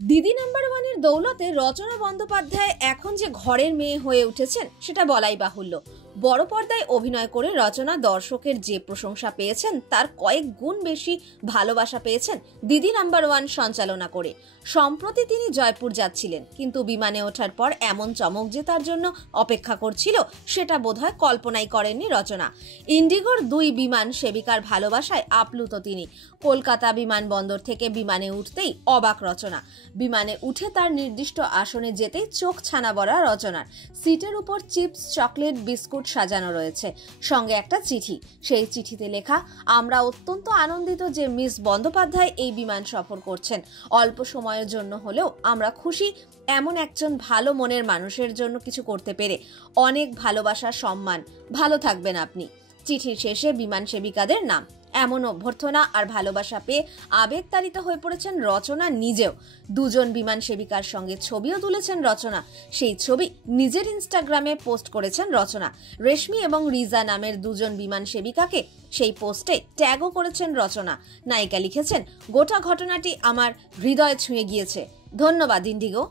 দিদি নাম্বার ওয়ানের দৌলতে রচনা বন্দ্যোপাধ্যায় এখন যে ঘরের মেয়ে হয়ে উঠেছেন সেটা বলাই বাহুল্য। বড় পর্দায় অভিনয় করে রচনা দর্শকের যে প্রশংসা পেয়েছেন তার কয়েক গুণ বেশি ভালোবাসা পেয়েছেন দিদি নাম্বার ওয়ান সঞ্চালনা করে। সম্প্রতি তিনি জয়পুর যাচ্ছিলেন, কিন্তু বিমানে ওঠার পর এমন চমক যে তার জন্য অপেক্ষা করছিল সেটা বোধহয় কল্পনাই করেননি রচনা। ইন্ডিগোর 2 বিমান সেবিকার ভালোবাসায় আপ্লুত তিনি। কলকাতা বিমানবন্দর থেকে বিমানে উঠতেই অবাক রচনা। বিমানে উঠে তার নির্দিষ্ট আসনে যেতেই চোখ ছানা বড়া রচনার। সিটের উপর চিপস, চকলেট, বিস্কুট সাজানো রয়েছে, সঙ্গে একটা চিঠি। সেই চিঠিতে লেখা, আমরা অত্যন্ত আনন্দিত যে মিস বন্দ্যোপাধ্যায় এই বিমান সফর করছেন। অল্প সময়ের জন্য হলেও আমরা খুশি এমন একজন ভালো মনের মানুষের জন্য কিছু করতে পেরে। অনেক ভালোবাসা, সম্মান, ভালো থাকবেন আপনি। চিঠির শেষে বিমান সেবিকাদের নাম। এমন অভ্যর্থনা আর ভালোবাসা পেয়ে আবেগতাড়িত হয়ে পড়েছেন রচনা নিজেও। 2 বিমান সেবিকার সঙ্গে ছবিও তুলেছেন রচনা। সেই ছবি নিজের ইনস্টাগ্রামে পোস্ট করেছেন রচনা। রেশমি এবং রিজা নামের 2 বিমান সেবিকাকে সেই পোস্টে ট্যাগও করেছেন রচনা। নায়িকা লিখেছেন, গোটা ঘটনাটি আমার হৃদয় ছুঁয়ে গিয়েছে। ধন্যবাদ ইন্ডিগো।